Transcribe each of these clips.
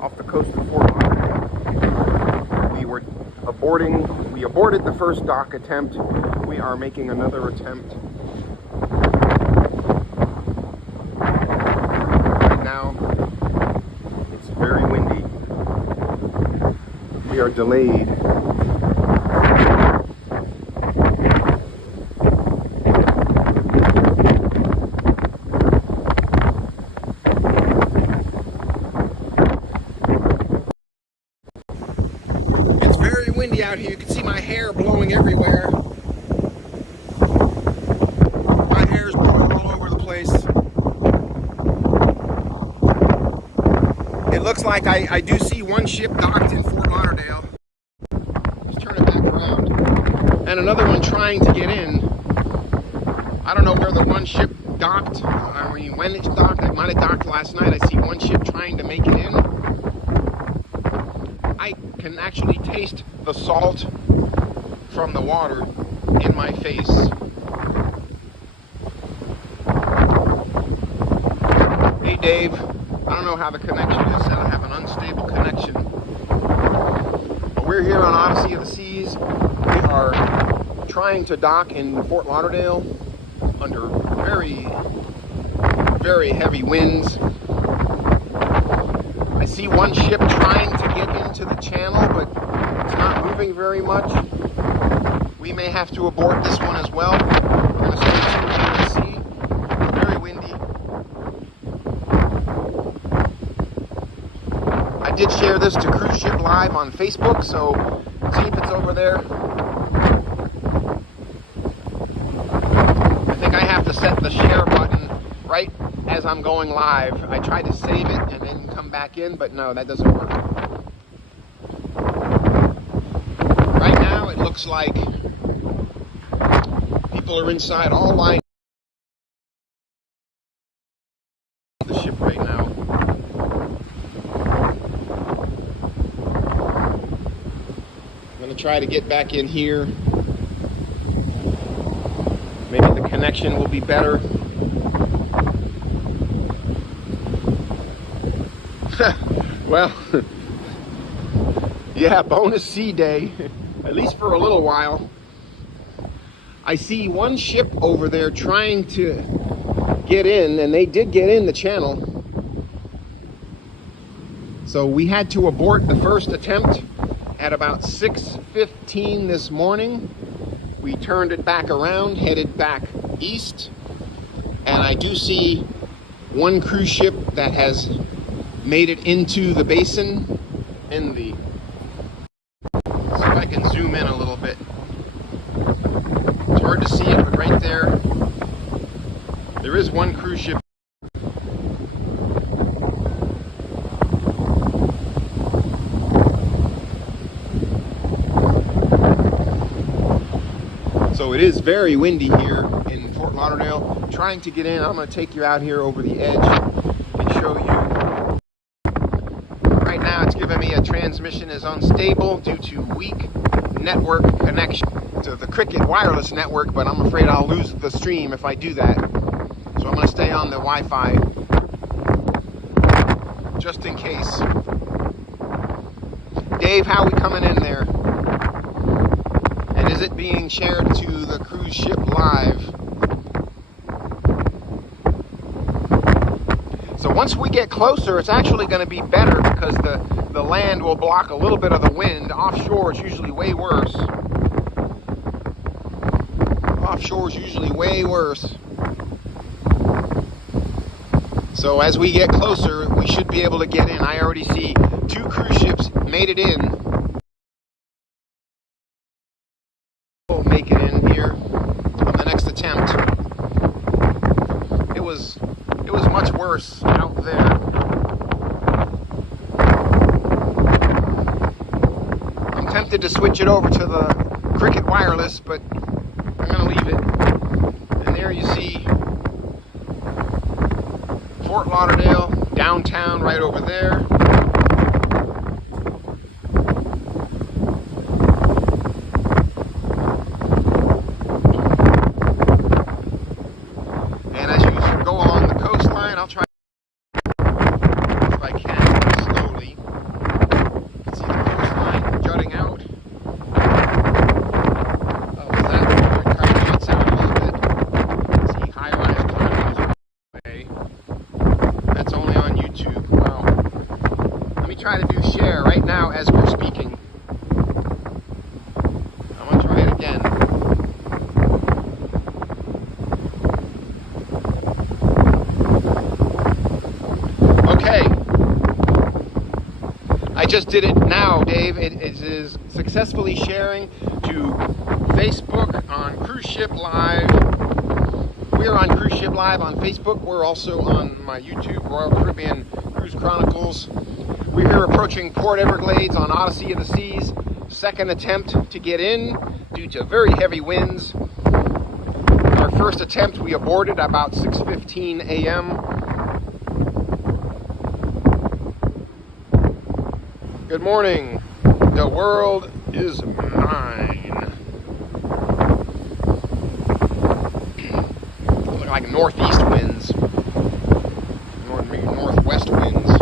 off the coast of Fort Lauderdale. We aborted the first dock attempt. We are making another attempt. Right now, it's very windy. We are delayed. Windy out here. You can see my hair blowing everywhere. My hair is blowing all over the place. It looks like I do see one ship docked in Fort Lauderdale. Let's turn it back around. And another one trying to get in. I don't know where the one ship docked. I mean, when it's docked. It might have docked last night. I see one ship trying to make it in. I can actually taste the salt from the water in my face. Hey Dave, I don't know how the connection is. I have an unstable connection. But we're here on Odyssey of the Seas. We are trying to dock in Fort Lauderdale under very, very heavy winds. I see one ship trying to get into the channel, but it's not moving very much. We may have to abort this one as well. We're going to stay tuned here and see. It's very windy. I did share this to Cruise Ship Live on Facebook, so see if it's over there. I think I have to set the share button right as I'm going live. I tried to save it and then come back in, but no, that doesn't work. Right now it looks like people are inside all lined up the ship right now. I'm going to try to get back in here. Maybe the connection will be better. Well, yeah, bonus sea day, at least for a little while. I see one ship over there trying to get in, and they did get in the channel. So we had to abort the first attempt at about 6:15 this morning. We turned it back around, headed back east, and I do see one cruise ship that has made it into the basin in the... See if I can zoom in a little bit. It's hard to see it, but right there is one cruise ship. So it is very windy here in Fort Lauderdale. Trying to get in, I'm going to take you out here over the edge and show you. Right now it's giving me a transmission is unstable due to weak network connection to the Cricket wireless network, but I'm afraid I'll lose the stream if I do that. So I'm going to stay on the Wi-Fi just in case. Dave, how are we coming in there? And is it being shared to the Cruise Ship Live? So once we get closer, it's actually going to be better because the land will block a little bit of the wind. Offshore is usually way worse. Offshore is usually way worse. So as we get closer, we should be able to get in. I already see 2 cruise ships made it in. We'll make it in here on the next attempt. It was much worse out there. I'm tempted to switch it over to the Cricket wireless, but I'm going to leave it. And there you see Fort Lauderdale, downtown right over there. And as you go along the coastline, I'll try if I can slowly. try to do share right now as we're speaking. I'm gonna try it again. Okay. I just did it now, Dave. It is successfully sharing to Facebook on Cruise Ship Live. We're on Cruise Ship Live on Facebook. We're also on my YouTube, Royal Caribbean Cruise Chronicles. We're here approaching Port Everglades on Odyssey of the Seas. Second attempt to get in due to very heavy winds. Our first attempt we aborted about 6:15 a.m. Good morning. The world is mine. Look like northeast winds. Northwest winds.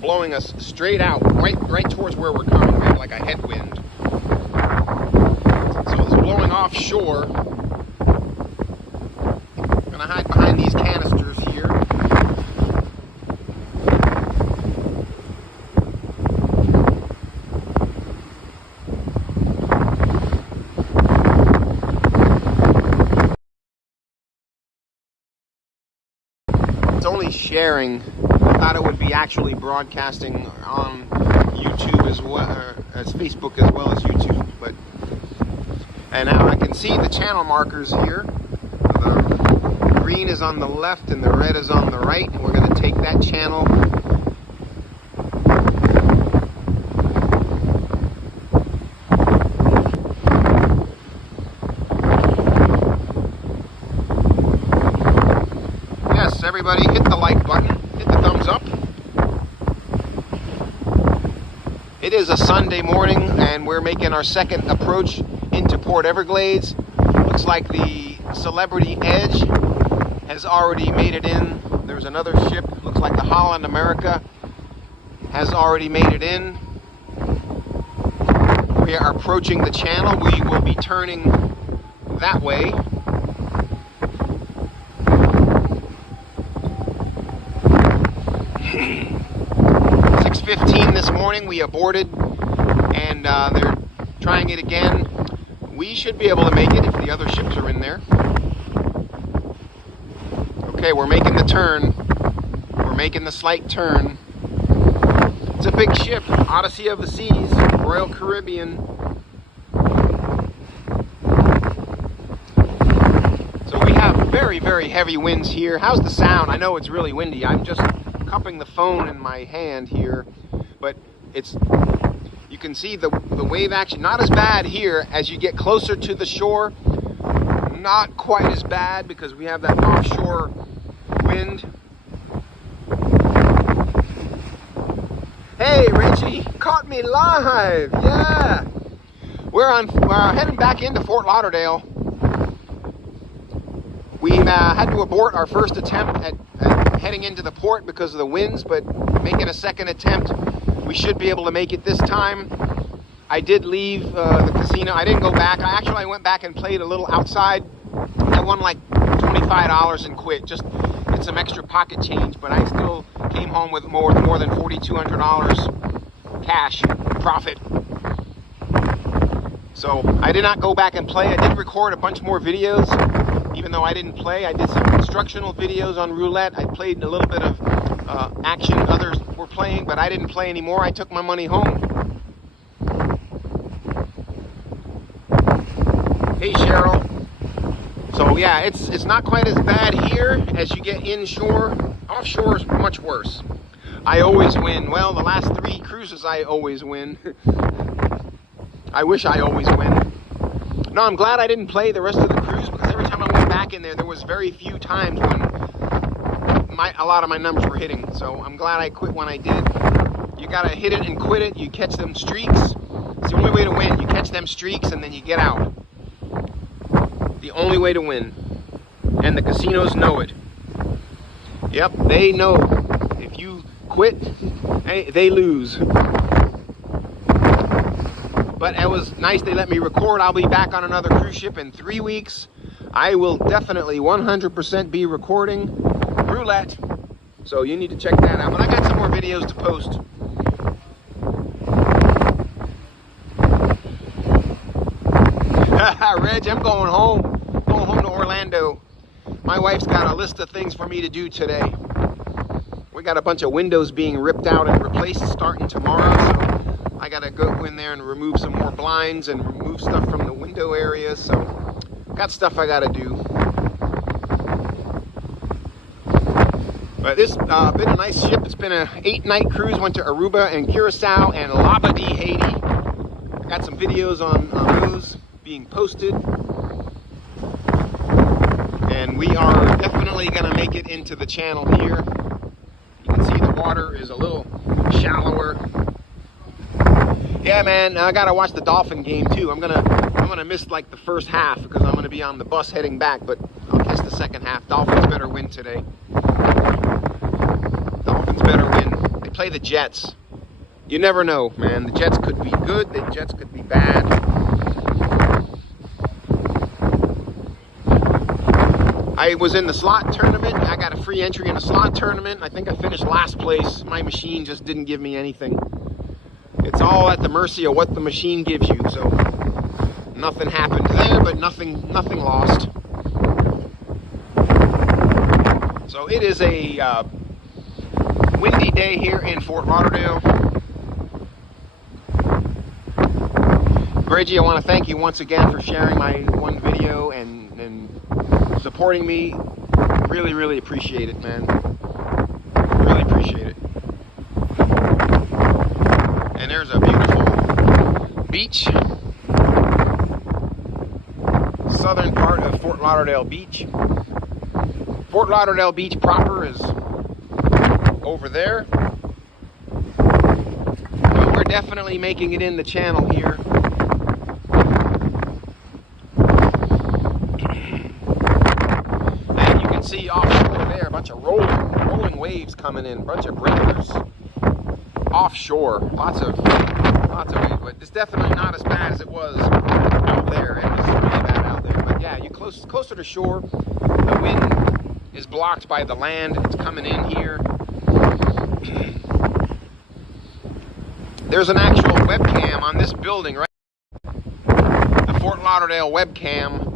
Blowing us straight out, right towards where we're coming. We have like a headwind. So it's blowing offshore. I'm gonna hide behind these canisters here. It's only sharing. I thought it would be actually broadcasting on YouTube as well, as Facebook as well as YouTube. And now I can see the channel markers here. The green is on the left and the red is on the right. And we're going to take that channel. Yes, everybody hit the like button. Hit the thumbs up. It is a Sunday morning and we're making our second approach into Port Everglades. Looks like the Celebrity Edge has already made it in. There's another ship, looks like the Holland America has already made it in. We are approaching the channel. We will be turning that way. .15 this morning we aborted and they're trying it again. We should be able to make it if the other ships are in there. Okay, we're making the turn. We're making the slight turn. It's a big ship, Odyssey of the Seas, Royal Caribbean. So we have very, very heavy winds here. How's the sound? I know it's really windy. I'm just cupping the phone in my hand here, but you can see the wave action, not as bad here. As you get closer to the shore, not quite as bad because we have that offshore wind. Hey Richie, caught me live, yeah! We're heading back into Fort Lauderdale. We had to abort our first attempt at heading into the port because of the winds, but making a second attempt. We should be able to make it this time. I did leave the casino. I didn't go back. I went back and played a little outside. I won like $25 and quit. Just get some extra pocket change, but I still came home with more than $4,200 cash profit. So I did not go back and play. I did record a bunch more videos. Even though I didn't play, I did some instructional videos on roulette. I played a little bit of action. Others were playing, but I didn't play anymore. I took my money home. Hey, Cheryl. So yeah, it's not quite as bad here as you get inshore. Offshore is much worse. I always win. Well, the last 3 cruises I always win. I wish I always win. No, I'm glad I didn't play the rest of the cruise because every time I went back in there, there was very few times when a lot of my numbers were hitting. So I'm glad I quit when I did. You gotta hit it and quit it. You catch them streaks. It's the only way to win. You catch them streaks and then you get out. The only way to win. And the casinos know it. Yep, they know. If you quit, they lose. But it was nice they let me record. I'll be back on another cruise ship in 3 weeks. I will definitely 100% be recording. roulette. So you need to check that out. But I got some more videos to post. Reg, I'm going home. Going home to Orlando. My wife's got a list of things for me to do today. We got a bunch of windows being ripped out and replaced starting tomorrow. So I got to go in there and remove some more blinds and remove stuff from the window area. So got stuff I got to do. But this been a nice ship. It's been an 8-night cruise. Went to Aruba and Curacao and Labadee, Haiti. I got some videos on those being posted. And we are definitely going to make it into the channel here. You can see the water is a little shallower. Yeah, man, I got to watch the Dolphin game too. I'm gonna miss like the first half because I'm going to be on the bus heading back, but I'll catch the second half. Dolphins better win today. Dolphins better win. They play the Jets. You never know, man. The Jets could be good. The Jets could be bad. I was in the slot tournament. I got a free entry in a slot tournament. I think I finished last place. My machine just didn't give me anything. It's all at the mercy of what the machine gives you. So nothing happened there, but nothing lost. So it is a windy day here in Fort Lauderdale. Reggie, I want to thank you once again for sharing my one video and supporting me. Really, really appreciate it, man. Really appreciate it. And there's a beautiful beach. Southern part of Fort Lauderdale Beach. Fort Lauderdale Beach proper is over there. But we're definitely making it in the channel here. See offshore there, a bunch of rolling waves coming in, a bunch of breakers offshore, lots of waves, but it's definitely not as bad as it was out there. It was really bad out there, but yeah, you closer to shore. The wind is blocked by the land. It's coming in here. There's an actual webcam on this building, right? The Fort Lauderdale webcam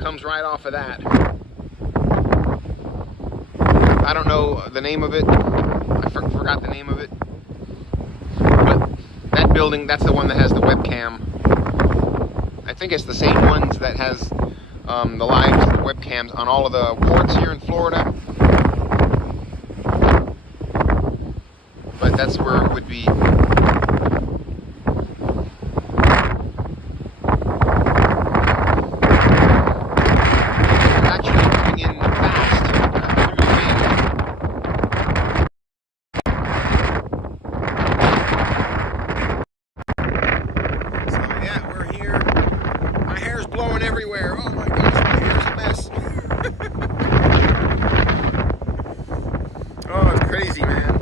comes right off of that. I don't know the name of it. I forgot the name of it. But that building, that's the one that has the webcam. I think it's the same ones that has the live webcams on all of the wards here in Florida. But that's where it would be. Everywhere. Oh my gosh, my hair's a mess. Oh, it's crazy, man.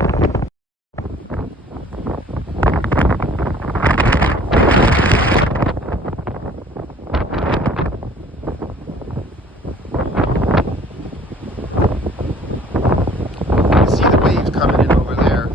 You see the waves coming in over there.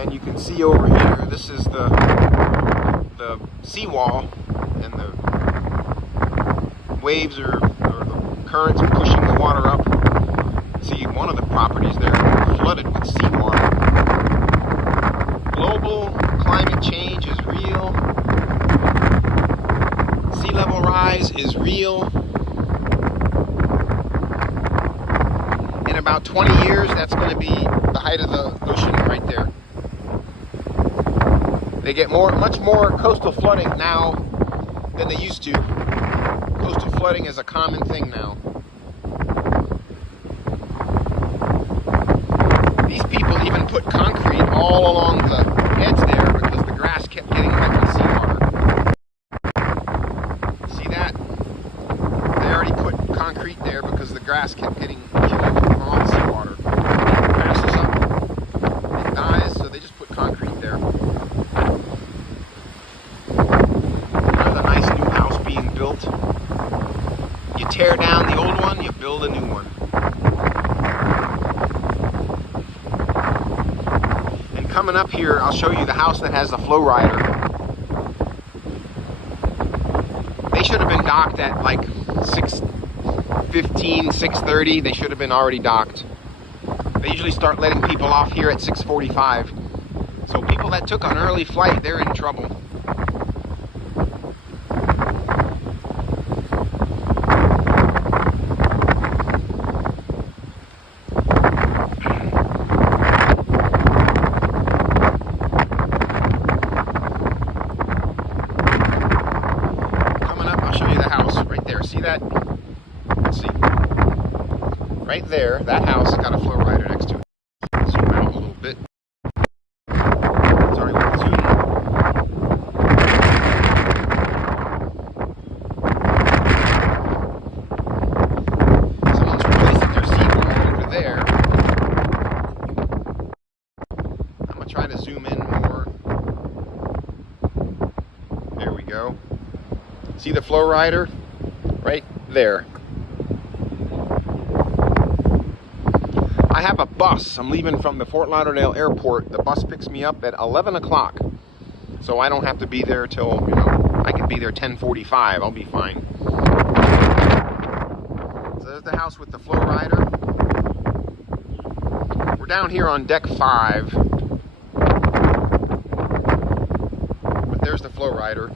And you can see over here, this is the seawall, and the waves or the currents are pushing the water up. See, one of the properties there flooded with seawater. Global climate change is real. Sea level rise is real. In about 20 years, that's going to be the height of the ocean right there. They get much more coastal flooding now than they used to. Coastal flooding is a common thing now. These people even put concrete all along the edge there because the grass kept getting wet with seawater. grass kept getting killed from all the seawater. It crashes up, it dies, so they just put concrete there. Another nice new house being built. You tear down the old one, you build a new one. And coming up here, I'll show you the house that has the flow rider. They should have been docked at like 6:15, 6:30. They should have been already docked. They usually start letting people off here at 6:45. So people that took an early flight, they're in trouble. See that? Let's see. Right there, that house has got a flow rider next to it. Zoom out a little bit. Sorry, we'll zoom. Someone's replacing their seat over there. I'm going to try to zoom in more. There we go. See the flow rider? Right there. I have a bus. I'm leaving from the Fort Lauderdale airport. The bus picks me up at 11 o'clock. So I don't have to be there till, I can be there 10:45. I'll be fine. So there's the house with the flow rider. We're down here on deck 5. But there's the flow rider.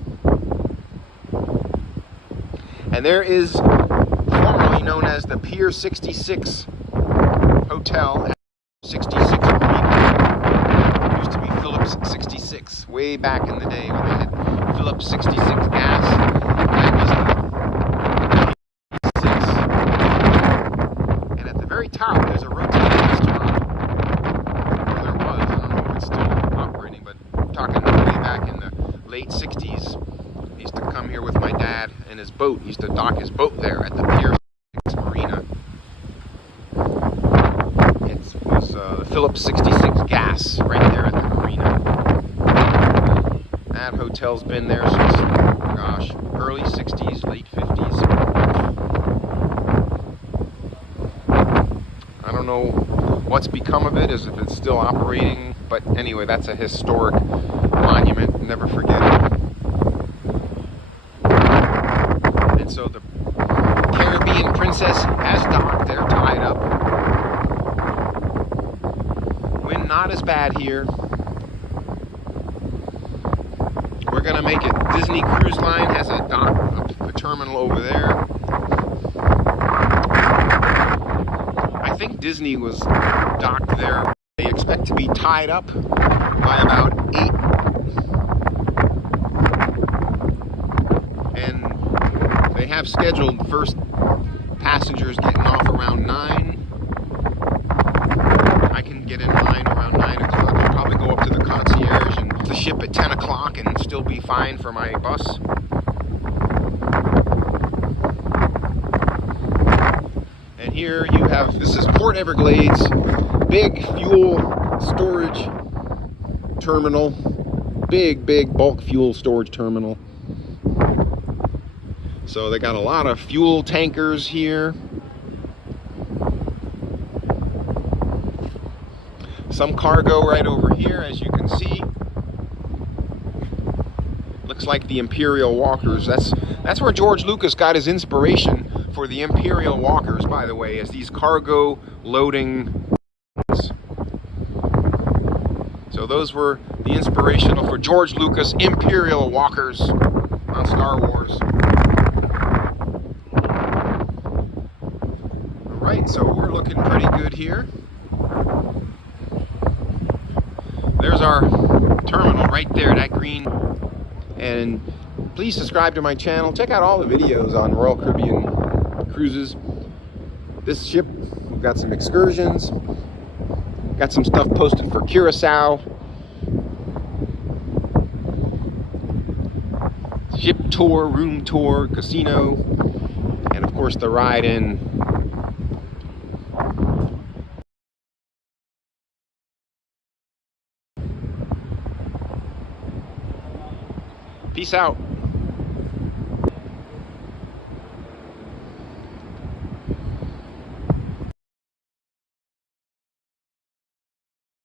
And there is formerly known as the Pier 66 Hotel at 66 Marina. It used to be Phillips 66 way back in the day when they had Phillips 66 gas. That was the 66. And at the very top, there's a rotating restaurant. Well, there was. I don't know if it's still operating, but I'm talking way back in the late 60s. I used to come here with my dad and his boat. He used to dock his boat there at the Pier 66 Marina. It was the Phillips 66 gas right there at the marina. That hotel's been there since, gosh, early 60s, late 50s. I don't know what's become of it, as if it's still operating, but anyway, that's a historic monument. Never forget it. So the Caribbean Princess has docked. They're tied up. Wind not as bad here. We're gonna make it. Disney Cruise Line has a dock, a terminal over there. I think Disney was docked there. They expect to be tied up by about 8. They have scheduled first passengers getting off around 9. I can get in line around 9 o'clock. I'll probably go up to the concierge and the ship at 10 o'clock and still be fine for my bus. And here you have, this is Port Everglades, big fuel storage terminal, big bulk fuel storage terminal. So they got a lot of fuel tankers here. Some cargo right over here, as you can see. Looks like the Imperial Walkers. That's where George Lucas got his inspiration for the Imperial Walkers, by the way, as these cargo loading. So those were the inspirational for George Lucas Imperial Walkers on Star Wars. Alright, so we're looking pretty good here. There's our terminal right there, that green. And please subscribe to my channel. Check out all the videos on Royal Caribbean cruises. This ship, we've got some excursions. Got some stuff posted for Curacao. Ship tour, room tour, casino, and of course the ride in Peace out.